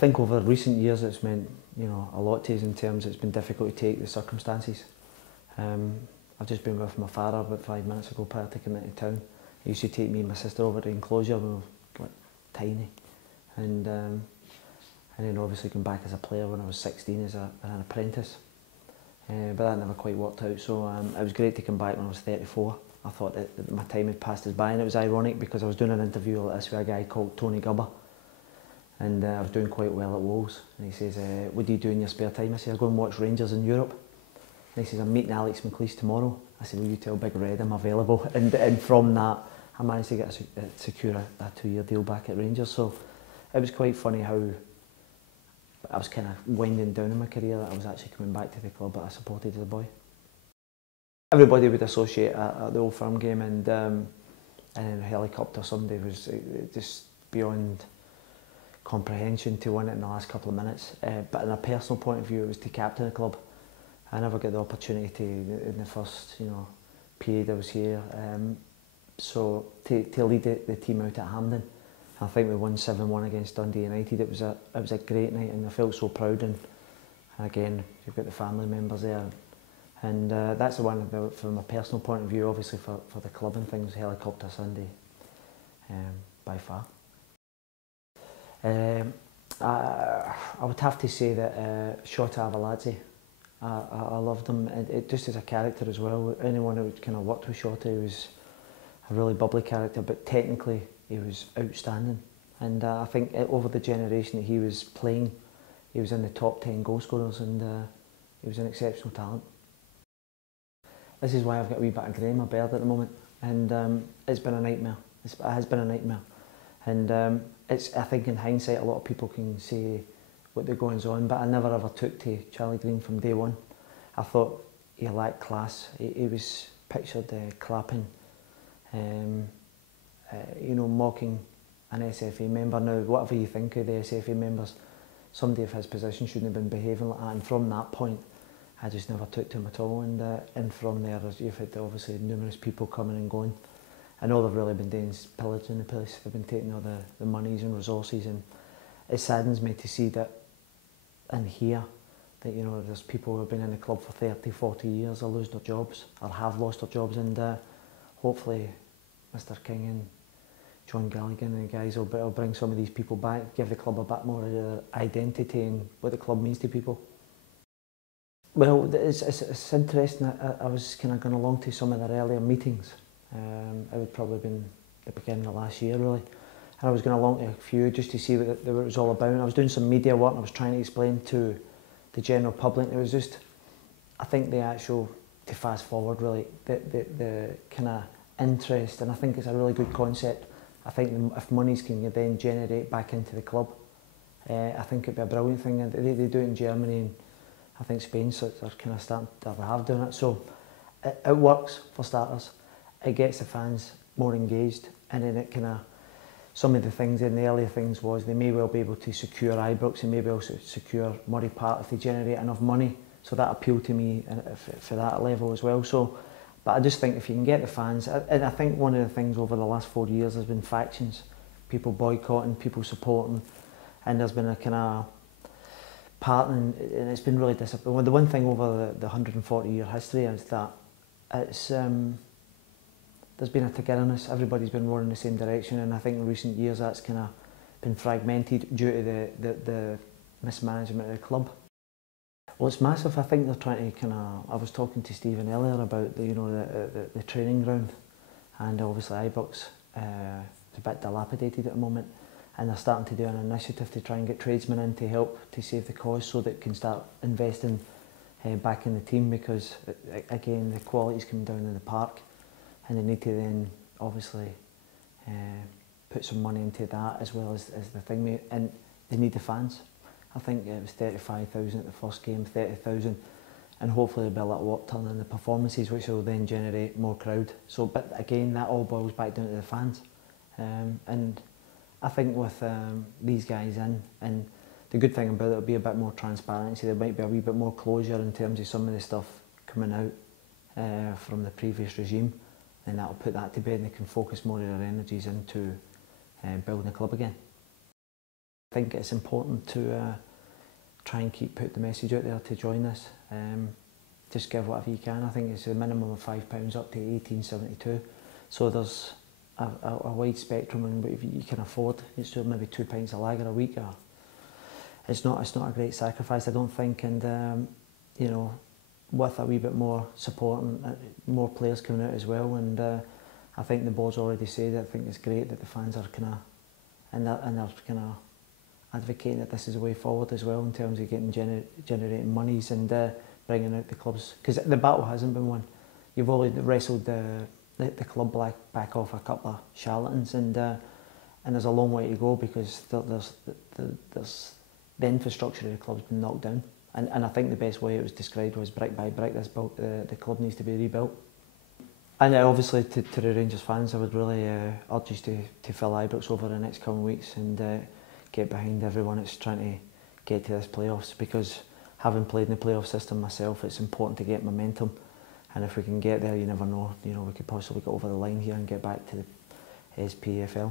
think over recent years it's meant, you know, a lot to us in terms it's been difficult to take the circumstances. I've just been with my father about 5 minutes ago prior to coming into town. He used to take me and my sister over to the enclosure when we were like, tiny. And then obviously going back as a player when I was 16 as an apprentice. But that never quite worked out, so it was great to come back when I was 34. I thought that my time had passed us by, and it was ironic because I was doing an interview like this with a guy called Tony Gubber, and I was doing quite well at Wolves, and he says, what do you do in your spare time? I said, I go and watch Rangers in Europe. And he says, I'm meeting Alex Rae tomorrow. I said, will you tell Big Red I'm available? And from that, I managed to secure a 2-year deal back at Rangers, so it was quite funny how I was kind of winding down in my career that I was actually coming back to the club that I supported as a boy. Everybody would associate the Old Firm game and a helicopter Sunday was just beyond comprehension to win it in the last couple of minutes. But in a personal point of view, it was to captain the club. I never got the opportunity to in the first period I was here. So to lead the team out at Hampden. I think we won 7-1 against Dundee United. It was a great night and I felt so proud, and again you've got the family members there, and that's the one from a personal point of view. Obviously for the club and things, Helicopter Sunday by far. I would have to say that Shota Arveladze, I loved him, and just as a character as well. Anyone who kind of worked with Shota, he was a really bubbly character, but technically he was outstanding, and I think over the generation that he was playing, he was in the top 10 goal scorers, and he was an exceptional talent. This is why I've got a wee bit of grey in my beard at the moment, and it's been a nightmare. It has been a nightmare, and I think in hindsight a lot of people can say what the goings on, but I never ever took to Charlie Green from day one. I thought he lacked class. He was pictured clapping, mocking an SFA member. Now, whatever you think of the SFA members, somebody of his position shouldn't have been behaving like that, and from that point I just never took to him at all, and from there you've had obviously numerous people coming and going, and all they've really been doing is pillaging the place. They've been taking all the monies and resources, and it saddens me to see that and hear that there's people who have been in the club for 30, 40 years are losing their jobs, or have lost their jobs, and hopefully Mr King and John Galligan and the guys will bring some of these people back, give the club a bit more identity and what the club means to people. Well, it's interesting. I was kind of going along to some of their earlier meetings. It would probably have been the beginning of last year, really. And I was going along to a few just to see what it was all about. And I was doing some media work and I was trying to explain to the general public. It was just, I think the actual, to fast forward really, the kind of interest, and I think it's a really good concept. I think if monies can then generate back into the club, I think it'd be a brilliant thing. And they do it in Germany, and I think Spain, so they're kind of starting to have done it. So it works for starters. It gets the fans more engaged, and then it kind of, some of the things in the earlier things was they may well be able to secure Ibrox and maybe also secure Murray Park if they generate enough money. So that appealed to me for that level as well. So, but I just think if you can get the fans, and I think one of the things over the last 4 years has been factions, people boycotting, people supporting, and there's been a kind of partnering, and it's been really disappointing. The one thing over the 140-year history is that it's there's been a togetherness. Everybody's been rowing in the same direction, and I think in recent years that's kind of been fragmented due to the mismanagement of the club. Well, it's massive. I think they're trying to kind of. I was talking to Stephen earlier about the training ground, and obviously Ibrox is a bit dilapidated at the moment, and they're starting to do an initiative to try and get tradesmen in to help to save the cost, so that it can start investing back in the team, because again the quality's coming down in the park, and they need to then obviously put some money into that as well as the thing, and they need the fans. I think it was 35,000 at the first game, 30,000, and hopefully there'll be a little upturn in the performances, which will then generate more crowd. So, but again, that all boils back down to the fans, and I think with these guys in, and the good thing about it will be a bit more transparency. There might be a wee bit more closure in terms of some of the stuff coming out from the previous regime, and that'll put that to bed, and they can focus more of their energies into building the club again. I think it's important to try and put the message out there to join this. Just give whatever you can. I think it's a minimum of £5 up to 18.72. So there's a wide spectrum, and if you can afford, it's maybe £2 a lager a week. It's not a great sacrifice, I don't think. And you know, with a wee bit more support and more players coming out as well, and I think the board's already said it. I think it's great that the fans are kind of advocating that this is a way forward as well in terms of generating monies and bringing out the clubs, because the battle hasn't been won. You've already wrestled the club back off a couple of charlatans, and there's a long way to go, because there's the infrastructure of the club's been knocked down, and I think the best way it was described was brick by brick. The club needs to be rebuilt. And obviously to the Rangers fans, I would really urge you to fill Ibrox over the next coming weeks and get behind everyone that's trying to get to this playoffs, because having played in the playoff system myself, it's important to get momentum, and if we can get there, you never know, you know, we could possibly get over the line here and get back to the SPFL.